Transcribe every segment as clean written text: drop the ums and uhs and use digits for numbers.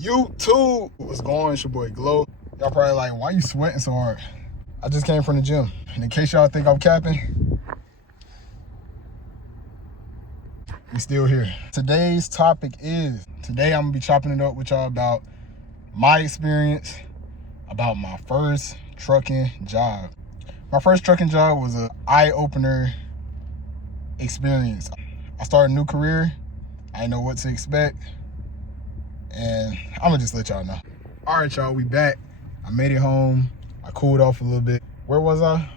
YouTube, what's going? It's your boy Glow. Y'all probably like, why you sweating so hard? I just came from the gym. And in case y'all think I'm capping, we still here. Today's topic is, today I'm gonna be chopping it up with y'all about my experience, about my first trucking job. My first trucking job was an eye-opener experience. I started a new career. I didn't know what to expect. And I'm gonna just let y'all know. All right, y'all, we back. I made it home. I cooled off a little bit. Where was I?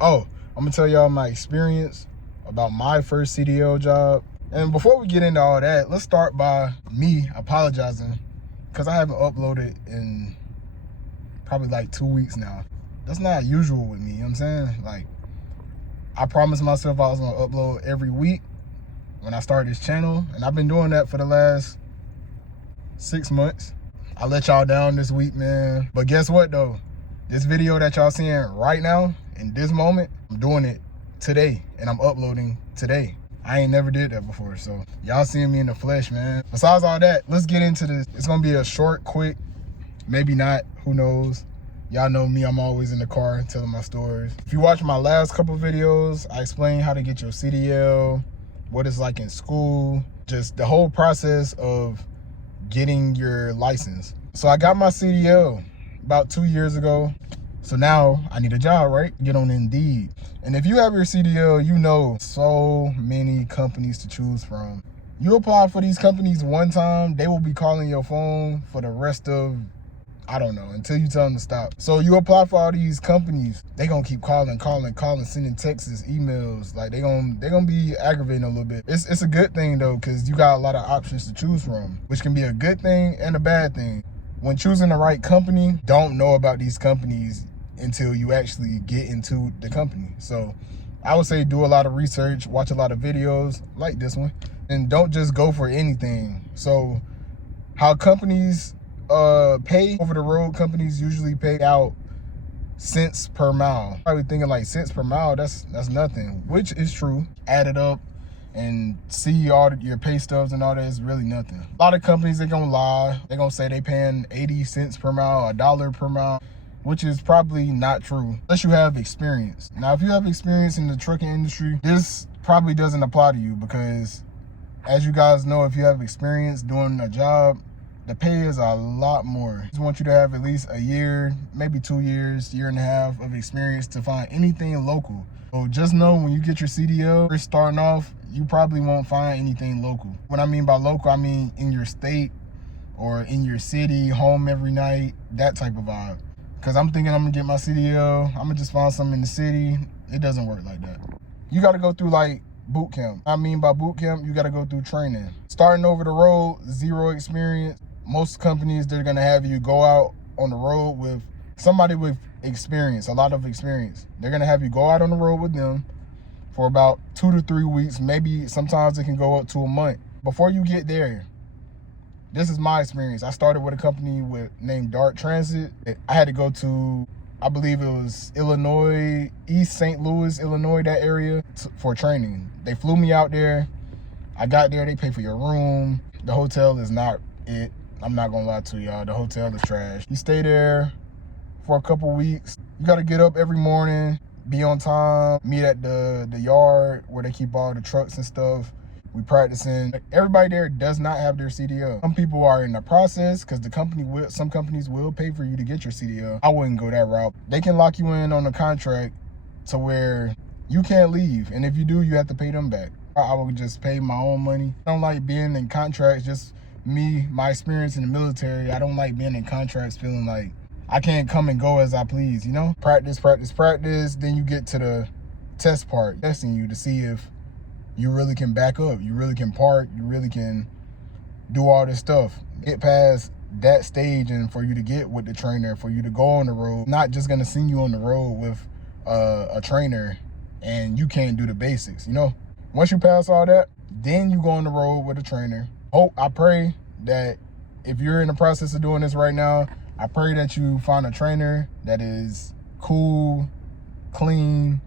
Oh, I'm gonna tell y'all my experience about my first CDL job. And before we get into all that, let's start by me apologizing because I haven't uploaded in probably like 2 weeks now. That's not usual with me, you know what I'm saying? Like, I promised myself I was gonna upload every week when I started this channel, and I've been doing that for the last 6 months. I let y'all down this week, man. But guess what though? This video that y'all seeing right now, in this moment, I'm doing it today and I'm uploading today. I ain't never did that before, so y'all seeing me in the flesh, man. Besides all that, let's get into this. It's gonna be a short, quick, maybe not, who knows. Y'all know me, I'm always in the car telling my stories. If you watch my last couple videos, I explain how to get your CDL, what it's like in school, just the whole process of getting your license. So I got my CDL about 2 years ago. So now I need a job, right? Get on Indeed. And if you have your CDL, you know so many companies to choose from. You apply for these companies one time, they will be calling your phone for the rest of, I don't know, until you tell them to stop. So you apply for all these companies, they gonna keep calling, sending texts, emails. Like they gonna be aggravating a little bit. It's a good thing though, cause you got a lot of options to choose from, which can be a good thing and a bad thing. When choosing the right company, don't know about these companies until you actually get into the company. So I would say do a lot of research, watch a lot of videos like this one, and don't just go for anything. So how companies pay, over the road companies usually pay out cents per mile. Probably thinking like cents per mile, that's nothing, which is true. Add it up and see all your pay stubs and all that is really nothing. A lot of companies, they gonna lie. They gonna say they paying 80 cents per mile, $1 per mile, which is probably not true unless you have experience. Now, if you have experience in the trucking industry, this probably doesn't apply to you because as you guys know, if you have experience doing a job, the pay is a lot more. I just want you to have at least a year, maybe 2 years, year and a half of experience to find anything local. So just know when you get your CDL, first starting off, you probably won't find anything local. What I mean by local, I mean in your state or in your city, home every night, that type of vibe. Because I'm thinking I'm gonna get my CDL, I'm gonna just find something in the city. It doesn't work like that. You gotta go through like boot camp. I mean by boot camp, you gotta go through training. Starting over the road, zero experience. Most companies, they're gonna have you go out on the road with somebody with experience, a lot of experience. They're gonna have you go out on the road with them for about 2 to 3 weeks. Maybe sometimes it can go up to a month. Before you get there, this is my experience. I started with a company named Dart Transit. I had to go to, I believe it was Illinois, East St. Louis, Illinois, that area, for training. They flew me out there. I got there, they pay for your room. The hotel is not it. I'm not gonna lie to y'all, the hotel is trash. You stay there for a couple weeks. You gotta get up every morning, be on time, meet at the yard where they keep all the trucks and stuff. We practicing. Everybody there does not have their CDL. Some people are in the process because some companies will pay for you to get your CDL. I wouldn't go that route. They can lock you in on a contract to where you can't leave. And if you do, you have to pay them back. I would just pay my own money. I don't like being in contracts, just my experience in the military. I don't like being in contracts feeling like I can't come and go as I please, you know? Practice. Then you get to the test part, testing you to see if you really can back up, you really can park, you really can do all this stuff. Get past that stage, and for you to get with the trainer, for you to go on the road, not just gonna send you on the road with a trainer and you can't do the basics, you know? Once you pass all that, then you go on the road with a trainer. I pray that if you're in the process of doing this right now, I pray that you find a trainer that is cool, clean,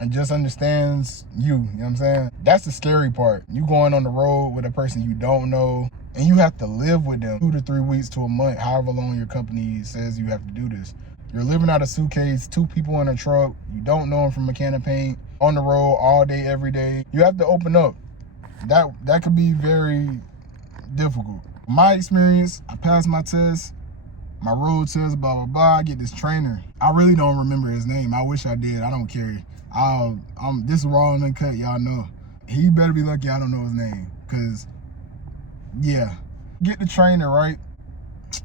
and just understands you know what I'm saying? That's the scary part. You going on the road with a person you don't know, and you have to live with them 2 to 3 weeks to a month, however long your company says you have to do this. You're living out a suitcase, 2 people in a truck, you don't know them from a can of paint, on the road all day, every day. You have to open up. That could be very difficult. My experience, I passed my test, my road test, blah, blah, blah. I get this trainer. I really don't remember his name. I wish I did. I don't care. This is raw and uncut, y'all know. He better be lucky I don't know his name. Cause, yeah. Get the trainer, right?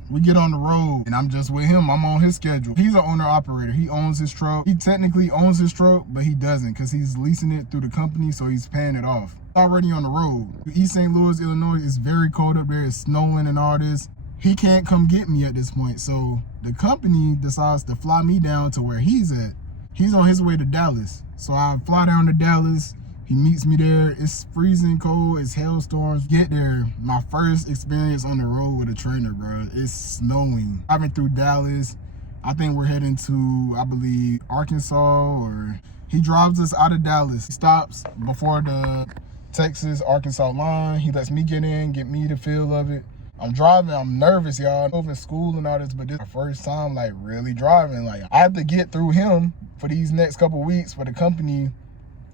We get on the road and I'm just with him. I'm on his schedule. He's an owner operator. He owns his truck. He technically owns his truck, but he doesn't because he's leasing it through the company, so he's paying it off. Already on the road. East St. Louis, Illinois, is very cold up there. It's snowing and all this. He can't come get me at this point. So the company decides to fly me down to where he's at. He's on his way to Dallas. So I fly down to Dallas. He meets me there. It's freezing cold. It's hailstorms. Get there. My first experience on the road with a trainer, bro. It's snowing. Driving through Dallas. I think we're heading to, I believe, Arkansas, or he drives us out of Dallas. He stops before the Texas-Arkansas line. He lets me get in, get me the feel of it. I'm driving. I'm nervous, y'all. I'm in school and all this, but this is my first time, like, really driving. Like, I have to get through him for these next couple weeks for the company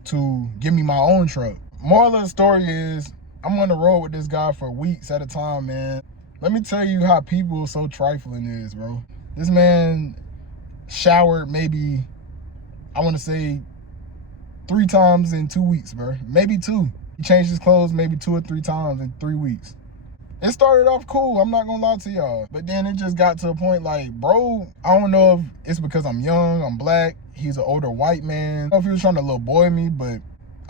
to give me my own truck. Moral of the story is, I'm on the road with this guy for weeks at a time, man. Let me tell you how people so trifling is, bro. This man showered maybe, I want to say, 3 times in 2 weeks, bro. Maybe 2. He changed his clothes maybe 2 or 3 times in 3 weeks. It started off cool, I'm not gonna lie to y'all. But then it just got to a point like, bro, I don't know if it's because I'm young, I'm black, he's an older white man. I don't know if he was trying to little boy me, but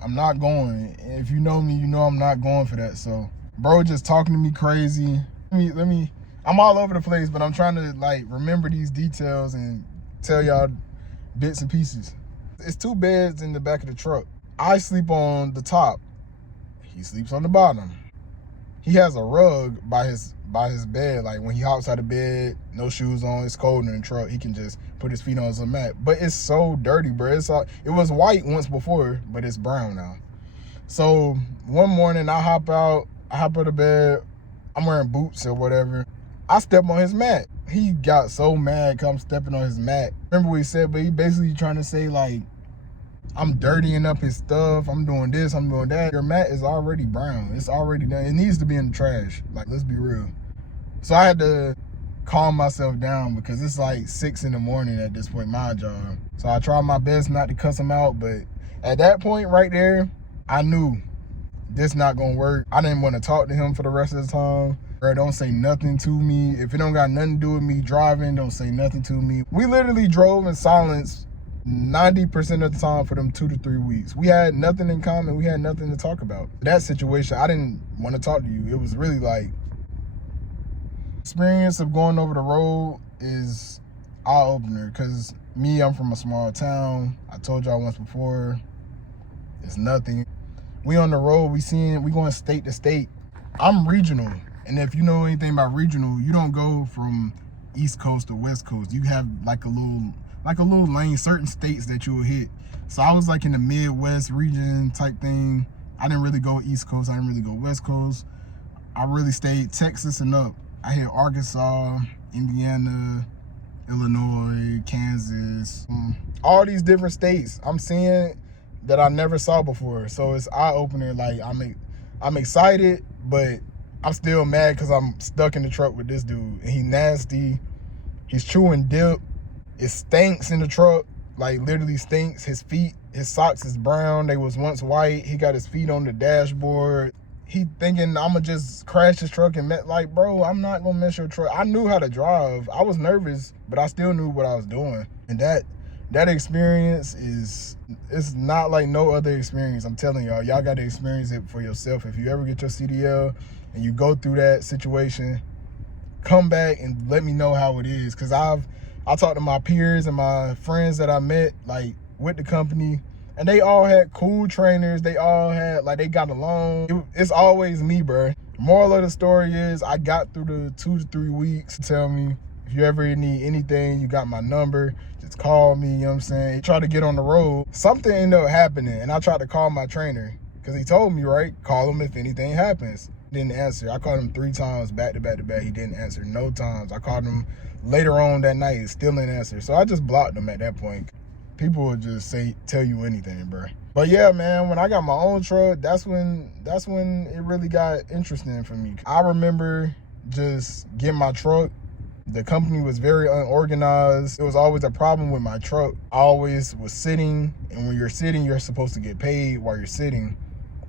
I'm not going. If you know me, you know I'm not going for that. So, bro just talking to me crazy. Let me, I'm all over the place, but I'm trying to like remember these details and tell y'all bits and pieces. It's 2 beds in the back of the truck. I sleep on the top. He sleeps on the bottom. He has a rug by his bed. Like when he hops out of bed, no shoes on, it's cold in the truck, he can just put his feet on his mat. But it's so dirty, bro. It was white once before, but it's brown now. So one morning I hop out of bed. I'm wearing boots or whatever. I step on his mat. He got so mad because I'm stepping on his mat. Remember what he said, but he basically trying to say like, I'm dirtying up his stuff, I'm doing this, I'm doing that. Your mat is already brown. It's already done. It needs to be in the trash. Like, let's be real. So I had to calm myself down because it's like 6 in the morning at this point, my job. So I tried my best not to cuss him out, but at that point right there, I knew this not gonna work. I didn't want to talk to him for the rest of the time. Bro, don't say nothing to me. If it don't got nothing to do with me driving, don't say nothing to me. We literally drove in silence 90% of the time for them 2 to 3 weeks. We had nothing in common. We had nothing to talk about. That situation, I didn't want to talk to you. It was really like, experience of going over the road is eye-opener because me, I'm from a small town. I told y'all once before, it's nothing. We on the road, we going state to state. I'm regional. And if you know anything about regional, you don't go from East Coast to West Coast. You have like a little lane, certain states that you will hit. So I was like in the Midwest region type thing. I didn't really go East Coast. I didn't really go West Coast. I really stayed Texas and up. I hit Arkansas, Indiana, Illinois, Kansas, all these different states. I'm seeing that I never saw before. So it's eye-opener. Like I'm excited, but I'm still mad because I'm stuck in the truck with this dude. And he nasty. He's chewing dip. It stinks in the truck, like literally stinks. His feet, his socks is brown. They was once white. He got his feet on the dashboard. He thinking I'ma just crash his truck and like, bro, I'm not gonna mess your truck. I knew how to drive. I was nervous, but I still knew what I was doing. And that experience it's not like no other experience. I'm telling y'all got to experience it for yourself. If you ever get your CDL and you go through that situation, come back and let me know how it is. Cause I talked to my peers and my friends that I met like with the company, and they all had cool trainers. They all had like, they got along. It's always me, bro. Moral of the story is I got through the 2 to 3 weeks. Tell me If you ever need anything, you got my number. Just call me, you know what I'm saying? Try to get on the road. Something ended up happening, and I tried to call my trainer because he told me, right, call him if anything happens. Didn't answer. I called him 3 times back to back to back. He didn't answer no times. I called him later on that night, still didn't answer. So I just blocked him at that point. People would just tell you anything, bro. But yeah, man, when I got my own truck, that's when it really got interesting for me. I remember just getting my truck. The company was very unorganized. It was always a problem with my truck. I always was sitting, and when you're sitting, you're supposed to get paid while you're sitting.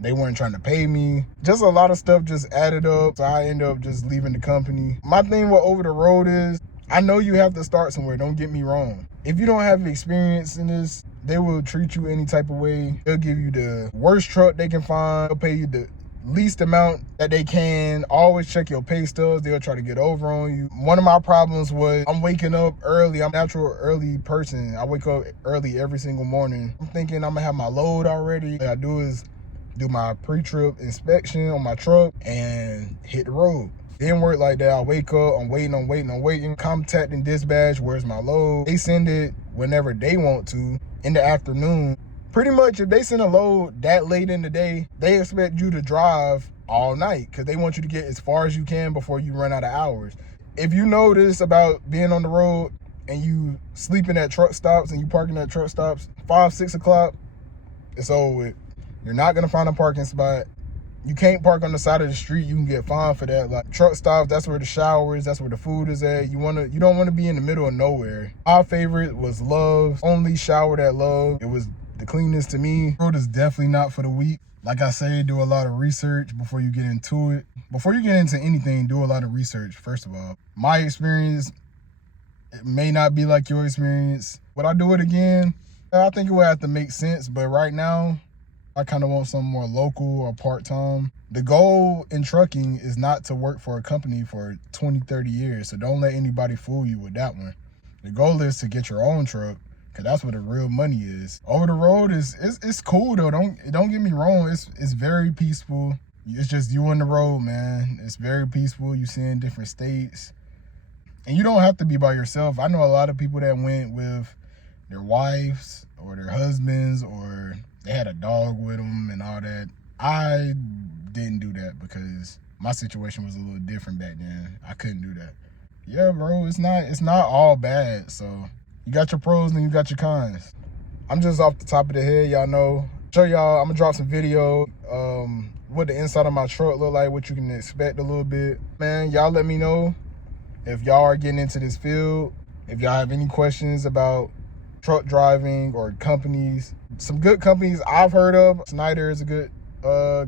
They weren't trying to pay me. Just a lot of stuff just added up, so I ended up just leaving the company. My thing with over the road is, I know you have to start somewhere, don't get me wrong. If you don't have experience in this, they will treat you any type of way. They'll give you the worst truck they can find. They'll pay you the least amount that they can. Always check your pay stubs. They'll try to get over on you. One of my problems was I'm waking up early. I'm a natural early person. I wake up early every single morning. I'm thinking I'm gonna have my load already. What I do is do my pre-trip inspection on my truck and hit the road. Didn't work like that. I wake up, I'm waiting, contacting dispatch, where's my load? They send it whenever they want to in the afternoon. Pretty much if they send a load that late in the day, they expect you to drive all night because they want you to get as far as you can before you run out of hours. If you know this about being on the road and you sleeping at truck stops and you parking at truck stops, 5, 6 o'clock, it's over with. You're not gonna find a parking spot. You can't park on the side of the street. You can get fined for that. Like truck stops, that's where the shower is, that's where the food is at. You don't want to be in the middle of nowhere. Our favorite was Love's. Only showered at Love. It was the cleanest to me. Road is definitely not for the weak. Like I say, do a lot of research before you get into it. Before you get into anything, do a lot of research, first of all. My experience, it may not be like your experience. Would I do it again? I think it would have to make sense, but right now, I kind of want something more local or part-time. The goal in trucking is not to work for a company for 20, 30 years, so don't let anybody fool you with that one. The goal is to get your own truck, because that's where the real money is. Over the road it's cool though. Don't get me wrong. It's very peaceful. It's just you on the road, man. It's very peaceful. You seeing different states, and you don't have to be by yourself. I know a lot of people that went with their wives or their husbands, or they had a dog with them and all that. I didn't do that because my situation was a little different back then. I couldn't do that. Yeah, bro, it's not all bad. So you got your pros and you got your cons. I'm just off the top of the head, y'all know. Show y'all, I'm gonna drop some video, what the inside of my truck look like, what you can expect a little bit. Man, y'all let me know if y'all are getting into this field, if y'all have any questions about truck driving or companies. Some good companies I've heard of. Snyder is a good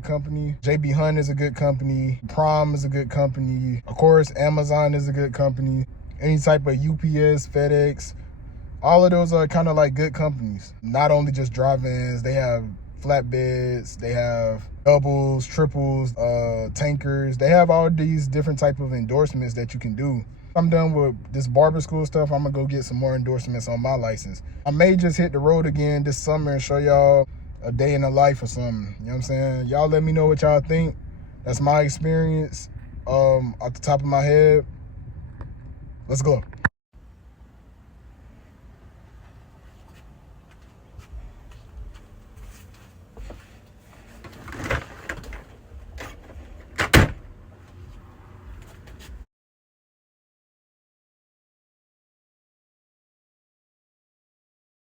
company. JB Hunt is a good company. Prime is a good company. Of course, Amazon is a good company. Any type of UPS, FedEx, all of those are kind of like good companies. Not only just drive-ins, they have flatbeds, they have doubles, triples, tankers. They have all these different type of endorsements that you can do. I'm done with this barber school stuff. I'm gonna go get some more endorsements on my license. I may just hit the road again this summer and show y'all a day in the life or something. You know what I'm saying? Y'all let me know what y'all think. That's my experience off the top of my head. Let's go.